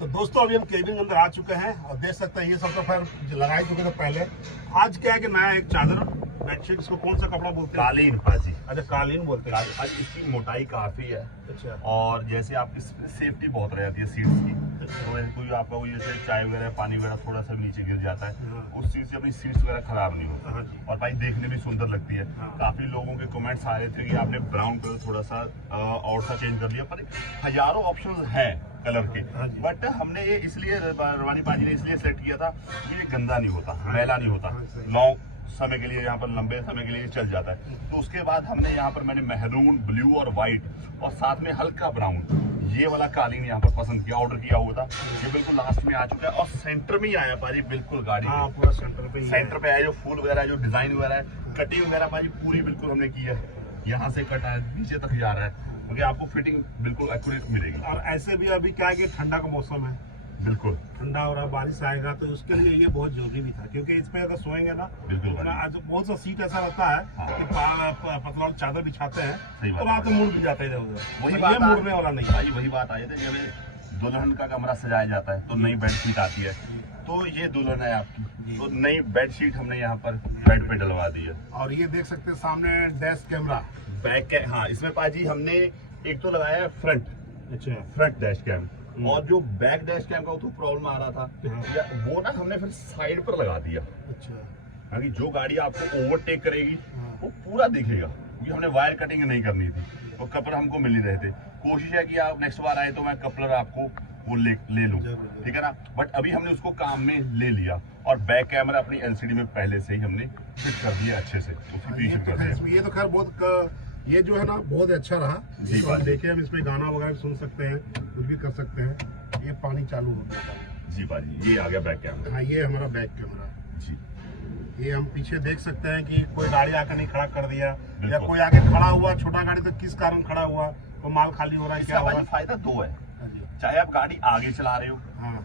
तो दोस्तों अभी हम केबिन के अंदर आ चुके हैं और देख सकते हैं ये सब तो खैर लगा चुके थे पहले। आज क्या है कि नया एक चादर बेडशीट, इसको कौन सा कपड़ा बोलते हैं? कालीन पाजी। अच्छा कालीन बोलते हैं। आज इसकी मोटाई काफी है। अच्छा। और जैसे आपकी सेफ्टी बहुत रहती है सीट्स की, तो वैसे कोई आपका वो जैसे चाय वगैरह पानी वगैरह थोड़ा सा नीचे गिर जाता है, उस चीज से अपनी सीट्स वगैरह खराब नहीं होती और भाई देखने में सुंदर लगती है। काफी लोगों के कमेंट्स आ रहे थे कि आपने ब्राउन कलर थोड़ा सा और सा चेंज कर दिया, पर हजारों ऑप्शंस हैं कलर के, बट हमने ये इसलिए रवानी पाजी ने इसलिए सेलेक्ट किया था कि ये गंदा नहीं होता, मैला नहीं होता, लॉन्ग समय के लिए यहाँ पर लंबे समय के लिए चल जाता है। तो उसके बाद हमने यहाँ पर मैंने मेहरून, ब्लू और व्हाइट और साथ में हल्का ब्राउन ये वाला कालीन यहाँ पर पसंद किया, ऑर्डर किया हुआ था। ये बिल्कुल लास्ट में आ चुका है और सेंटर में ही आया पाजी, बिल्कुल गाड़ी पूरा सेंटर पे आया। जो फूल वगैरह जो डिजाइन वगैरह है, कटिंग वगैरह पाजी पूरी बिल्कुल हमने की है, यहाँ से कट है नीचे तक जा रहा है, क्योंकि आपको फिटिंग बिल्कुल एक्यूरेट मिलेगी। और ऐसे भी अभी क्या है कि ठंडा का मौसम है, बिल्कुल ठंडा हो रहा है, बारिश आएगा, तो उसके लिए ये बहुत जरूरी भी था, क्योंकि इसमें अगर सोएंगे ना तो आज बहुत सा सीट ऐसा रहता है कि पतला चादर बिछाते हैं तो रात में मुड़ भी जाते हैं, वही बात मुड़ने वाला नहीं भाई, वही बात आई थी जब दुल्हन का कमरा सजाया जाता है तो नई बेडशीट आती है, तो ये दुल्हन है आपकी, तो नई बेडशीट हमने यहाँ पर बेड पे डलवा दी है। और ये देख सकते हैं सामने डैश कैमरा, बैक के हाँ इसमें पाजी हमने एक तो लगाया है फ्रंट, अच्छा फ्रंट डैश कैम, और जो बैक डैश कैम का तो प्रॉब्लम आ रहा था वो ना हमने फिर साइड पर लगा दिया। अच्छा, जो गाड़ी आपको ओवरटेक करेगी वो पूरा दिखेगा, क्योंकि हमने वायर कटिंग नहीं करनी थी, तो कपलर हमको मिल ही रहे थे। कोशिश है कि आप नेक्स्ट बार आए तो मैं कपलर आपको वो ले लूं, ठीक है ना, बट अभी हमने उसको काम में ले लिया और बैक कैमरा अपनी एलसीडी में पहले से ही हमने फिट कर दिया अच्छे से, उसकी पीछे कर दिया। ये तो खैर बहुत ये जो है ना बहुत अच्छा रहा जी। तो देखिए हम इसमें गाना वगैरह सुन सकते हैं, कुछ भी कर सकते हैं। ये पानी चालू हो गया जी बाजी, ये आ गया बैक कैमरा। हाँ ये हमारा बैक कैमरा जी। ये हम पीछे देख सकते हैं कि कोई गाड़ी आकर नहीं खड़ा कर दिया या कोई आके खड़ा हुआ, छोटा गाड़ी तो किस कारण खड़ा हुआ, तो माल खाली हो रहा है, क्या होगा? फायदा दो है, चाहे आप गाड़ी आगे चला रहे हो,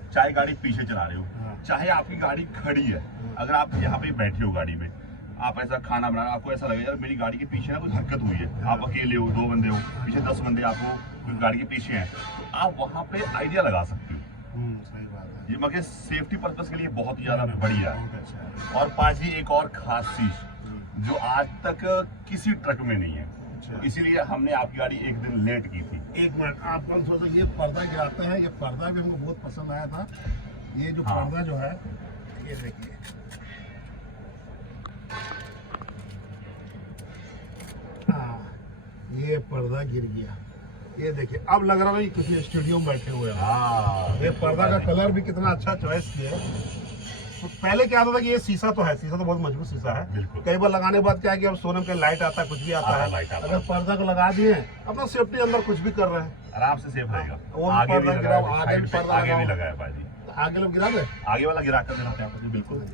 चाहे गाड़ी पीछे चला रहे हो, चाहे आपकी गाड़ी खड़ी है, अगर आप यहाँ पे बैठे हो गाड़ी में, आप ऐसा खाना बना, आपको ऐसा लगेगा यार मेरी गाड़ी के पीछे ना कुछ हरकत हुई है, आप अकेले हो, 2 बंदे हो, पीछे 10 बंदे आपको गाड़ी के पीछे हैं, तो आप वहाँ पे आइडिया लगा सकते हो। सही बात है। ये मगर सेफ्टी पर्पस के लिए बहुत ही ज्यादा बढ़िया है। और पाजी एक और खास चीज जो आज तक किसी ट्रक में नहीं है, तो इसीलिए हमने आपकी गाड़ी एक दिन लेट की थी। एक मिनट, आप कौन सोचा ये पर्दा गिराते हैं, ये पर्दा भी हमको बहुत पसंद आया था। ये जो पर्दा जो है ये देखिए, ये पर्दा गिर गया, ये देखिए अब लग रहा है कि किसी स्टूडियो में बैठे हुए हैं। ये पर्दा का कलर भी कितना अच्छा चॉइस किया है। तो पहले क्या आता था कि ये शीशा तो है, शीशा तो बहुत मजबूत शीशा है, कई बार लगाने के बाद क्या है कि अब सोने के लाइट आता है, कुछ भी आता है, अगर पर्दा को लगा दिए अपना सेफ्टी अंदर कुछ भी कर रहे हैं, आराम से सेफ रहेगा। आगे भी लगा है पाजी, आगे लोग गिरा दे, आगे वाला गिरा कर दिखाते हैं बिल्कुल,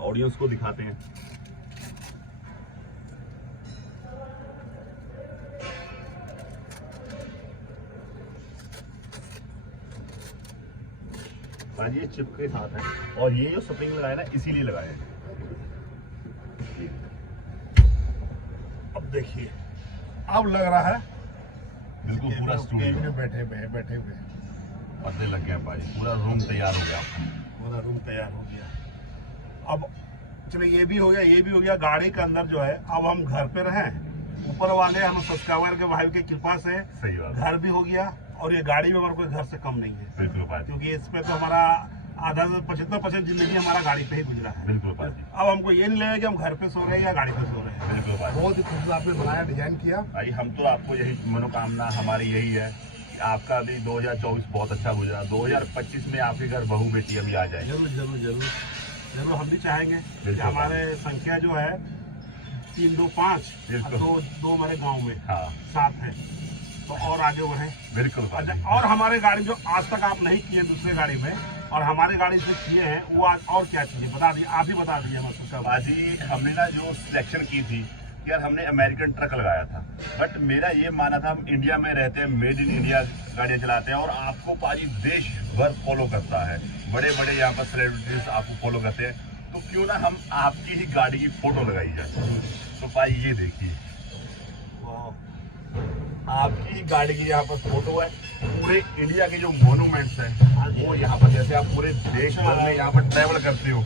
ऑडियंस को दिखाते हैं। पाजी ये चिप के साथ है, और ये जो स्प्रिंग लगाया ना इसीलिए लगाया है। अब देखिए अब लग रहा है बिल्कुल पूरा स्टूडियो में बैठे हुए पर्दे लग गए पाजी, पूरा रूम तैयार हो गया, पूरा रूम तैयार हो गया। अब चलिए ये भी हो गया, ये भी हो गया। गाड़ी के अंदर जो है अब हम घर पे रहें, ऊपर वाले हम सब्सक्राइबर के भाई की कृपा से सही बात, घर भी हो गया, और ये गाड़ी में हमारा कोई घर से कम नहीं है बिल्कुल, क्योंकि इसमें तो हमारा आधा से 75% जिंदगी हमारा गाड़ी पे ही गुजरा है। बिल्कुल। अब हमको ये नहीं लगेगा कि हम घर पे सो रहे हैं या गाड़ी पे सो रहे हैं। बिल्कुल, बहुत ही खूबसूरत आपने बनाया, डिजाइन किया भाई। हम तो आपको यही मनोकामना हमारी यही है कि आपका भी 2024 बहुत अच्छा गुजरा, 2025 में आपके घर बहू बेटी अभी आ जाए। जरूर जरूर जरूर जरूर, हम भी चाहेंगे कि हमारे संख्या जो है 3, 2, 5, 2 हमारे गाँव में 7 है, तो और आगे बढ़े बिल्कुल। अच्छा, और हमारे गाड़ी जो आज तक आप नहीं किए दूसरे गाड़ी में और हमारी गाड़ी से किए हैं, वो आज और क्या चाहिए बता दिए, आप ही बता दीजिए हमारे। बाजी हमने ना जो सिलेक्शन की थी यार, हमने अमेरिकन ट्रक लगाया था, बट मेरा ये माना था हम इंडिया में रहते हैं, मेड इन इंडिया गाड़ियाँ चलाते हैं, और आपको पाजी देश भर फॉलो करता है, बड़े बड़े यहाँ पर सेलिब्रिटीज आपको फॉलो करते हैं, तो क्यों ना हम आपकी ही गाड़ी की फोटो लगाई जाए। तो भाई ये देखिए आपकी गाड़ी की यहाँ पर फोटो है, पूरे इंडिया के जो मोन्यूमेंट्स हैं वो यहाँ पर, जैसे आप पूरे देश भर में यहाँ पर ट्रेवल करते हो,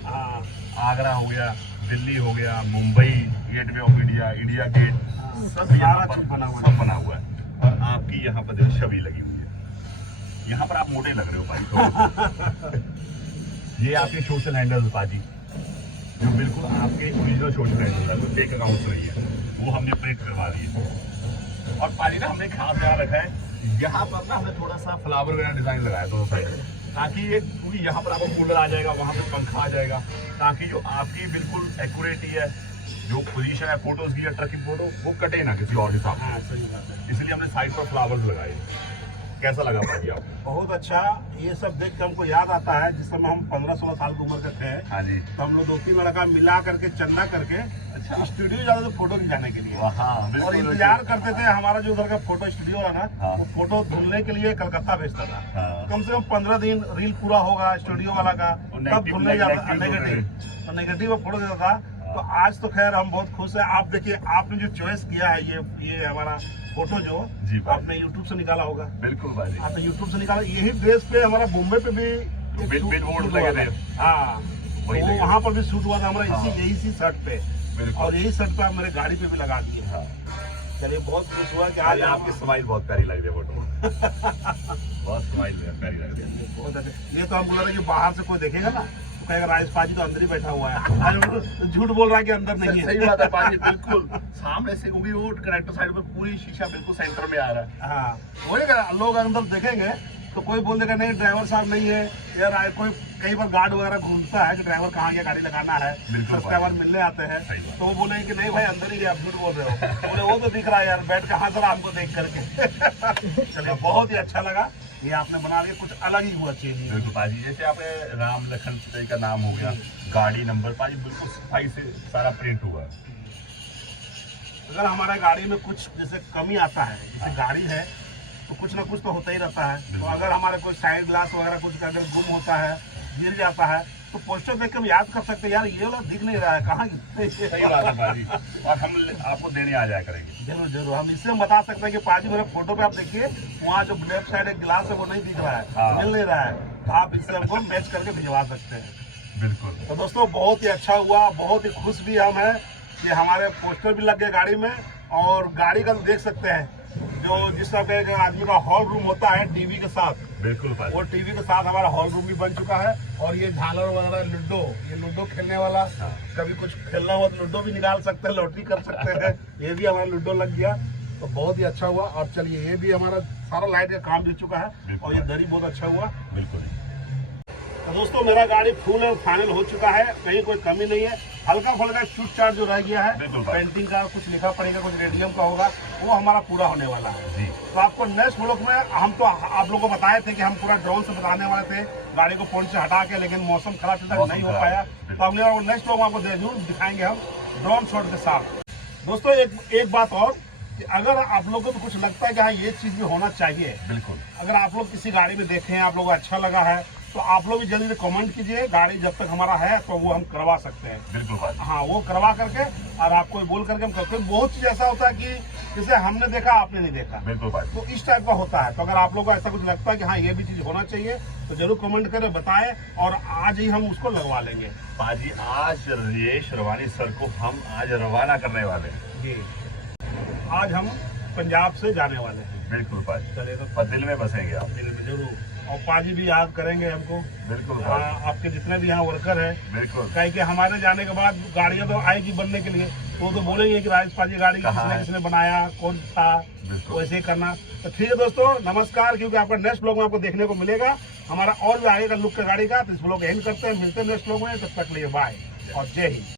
आगरा हो गया, दिल्ली हो गया, Mumbai, Gateway of India, India Gate, सब यहाँ पर सब बना हुआ है। और आपकी यहाँ पर देखो छवि लगी हुई है। यहाँ पर आप मोटे लग रहे हो भाई थोड़े। ये आपके सोशल हैंडल्स पाजी, जो बिल्कुल आपके ओरिजिनल सोशल हैंडल है, कोई फेक अकाउंट नहीं है, वो हमने प्रिंट करवा दिए। और पाजी ना हमने खास ध्यान रखा है, यहाँ पर ना हमने थोड़ा सा फ्लावर वगैरह डिजाइन लगाया दोनों साइड में, ताकि ये पूरी यहाँ पर आपको कूलर आ जाएगा, वहाँ पे पंखा आ जाएगा, ताकि जो आपकी बिल्कुल एक्यूरेटी है, जो पोजीशन है फोटोज की या ट्रैकिंग फोटो, वो कटे ना किसी और हिसाब से। इसलिए हमने साइड पर फ्लावर्स लगाए। कैसा लगा भाई आपको? बहुत अच्छा। ये सब देख के हमको याद आता है जिस समय हम 15-16 साल की उम्र के थे। हाँ जी। तो हम लोग 2-3 लड़का मिला करके चंदा करके स्टूडियो जाते थे फोटो खिंचाने के लिए। और इंतजार करते थे हमारा जो उधर का फोटो स्टूडियो वाला ना, वो फोटो धुलने के लिए कलकत्ता भेजता था। कम से कम 15 दिन रील पूरा होगा स्टूडियो वाला का, तब धुलने जाता। नेगेटिव फोटो देता था। तो आज तो खैर हम बहुत खुश हैं। आप देखिए, आपने जो चॉइस किया है, ये हमारा फोटो जो आपने यूट्यूब से निकाला होगा। बिल्कुल भाई, आपने यूट्यूब से निकाला। यही ड्रेस पे हमारा मुंबई पे भी बिलबोर्ड लगे थे। हाँ, तो वहाँ पर भी शूट हुआ था हमारा इसी शर्ट पे, और यही शर्ट पे आप मेरे गाड़ी पे भी लगा दिए। चलिए, बहुत खुश हुआ कि आज आपकी स्माइल बहुत प्यारी लग रही है फोटो में। बहुत स्माइल प्यारी लग रही है। बहुत अच्छे। ये तो हम बोला था कि बाहर से कोई देखेगा ना, कहेगा राजेश पाजी तो अंदर ही बैठा हुआ है। आज तो झूठ बोल रहा है कि अंदर नहीं है। सही बात है पाजी, बिल्कुल सामने से क्योंकि वो कनेक्टर साइड पर पूरी शीशा बिल्कुल सेंटर में आ रहा है। हाँ, वही लोग अंदर देखेंगे तो कोई बोल देगा नहीं ड्राइवर साहब नहीं है यार। कोई कई बार गार्ड वगैरह घूमता है कि ड्राइवर कहाँ गया, गाड़ी लगाना है, सब्सक्राइबर मिलने आते हैं, तो वो बोलेंगे कि नहीं भाई अंदर ही है, आप झूठ बोल रहे हो। बोले वो तो दिख रहा है यार, बैठ के हाथ रहा हमको देख करके। चलिए, बहुत ही अच्छा लगा। ये आपने बना लिया, कुछ अलग ही हुआ चीज। बिल्कुल पाजी, जैसे आपने राम लखन सीता का नाम हो गया, गाड़ी नंबर पाजी बिल्कुल सफाई से सारा प्रिंट हुआ। अगर हमारे गाड़ी में कुछ जैसे कमी आता है, जैसे गाड़ी है तो कुछ ना कुछ तो होता ही रहता है। तो अगर हमारे कोई साइड ग्लास वगैरह कुछ अगर गुम होता है, गिर जाता है, तो पोस्टर देख के हम याद कर सकते हैं यार ये वाला दिख नहीं रहा है, कहाँ सही बात है पाजी। और हम आपको देने आ जाया करेंगे। जरूर जरूर, हम इससे हम बता सकते हैं कि पाजी मेरे फोटो पे आप देखिए, वहाँ जो लेफ्ट साइड एक गिलास है वो नहीं दिख रहा है, मिल नहीं रहा है, तो आप इससे हमको मैच करके भिजवा सकते हैं। बिल्कुल। तो दोस्तों, बहुत ही अच्छा हुआ, बहुत ही खुश भी हम हैं कि हमारे पोस्टर भी लग गए गाड़ी में। और गाड़ी का तो देख सकते हैं, जो जिस तरह के आदमी का हॉल रूम होता है टीवी के साथ, बिल्कुल वो टीवी के साथ हमारा हॉल रूम भी बन चुका है। और ये झालर वगैरह लूडो, ये लूडो खेलने वाला, कभी कुछ खेलना हो तो लूडो भी निकाल सकते हैं, लॉटरी कर सकते हैं। ये भी हमारा लूडो लग गया, तो बहुत ही अच्छा हुआ। और चलिए, ये भी हमारा सारा लाइट का काम दिख चुका है, और ये दरी बहुत अच्छा हुआ। बिल्कुल। तो दोस्तों, मेरा गाड़ी फुल और फाइनल हो चुका है, कहीं कोई कमी नहीं है। हल्का फुल्का छूट छाट जो रह गया है, पेंटिंग का कुछ लिखा पड़ेगा, कुछ रेडियम का होगा, वो हमारा पूरा होने वाला है। तो आपको नेक्स्ट व्लॉग में हम तो आप लोगों को बताए थे कि हम पूरा ड्रोन से बताने वाले थे गाड़ी को पॉइंट से हटा के, लेकिन मौसम खराब था, नहीं हो पाया। तो अगले नेक्स्ट व्लॉग में आपको जरूर दिखाएंगे हम ड्रोन शॉट के साथ। दोस्तों, एक बात और, कि अगर आप लोगों को कुछ लगता है कि हाँ ये चीज भी होना चाहिए, बिल्कुल, अगर आप लोग किसी गाड़ी में देखे हैं, आप लोगों को अच्छा लगा है, तो आप लोग भी जल्दी से कमेंट कीजिए। गाड़ी जब तक हमारा है तो वो हम करवा सकते हैं। बिल्कुल। हाँ, वो करवा करके और आपको बोल करके हम करते हैं। बहुत चीज ऐसा होता है कि जैसे हमने देखा आपने नहीं देखा, बिल्कुल भाई, तो इस टाइप का होता है। तो अगर आप लोगों को ऐसा कुछ लगता है कि हाँ ये भी चीज होना चाहिए, तो जरूर कमेंट करें, बताएं, और आज ही हम उसको लगवा लेंगे। पाजी, आज यश रवानी सर को हम आज रवाना करने वाले हैं जी। आज हम पंजाब से जाने वाले हैं। बिल्कुल पाजी। चलिए, तो दिल में बसेंगे आप। दिल में जरूर। और पाजी भी याद करेंगे हमको। बिल्कुल। आपके जितने भी यहाँ वर्कर हैं, बिल्कुल, कहीं के हमारे जाने के बाद गाड़ियाँ तो आएगी बनने के लिए, तो बोलेंगे कि राजेश पाजी गाड़ी किसने बनाया, कौन था, वैसे ही करना। तो ठीक है दोस्तों, नमस्कार। क्योंकि आपका नेक्स्ट ब्लॉग में आपको देखने को मिलेगा हमारा और भी आगे का लुक का गाड़ी का। तो इस ब्लॉग एंड करते हैं, मिलते हैं नेक्स्ट ब्लॉग में। तब तक लिए बाय और जय हिंद।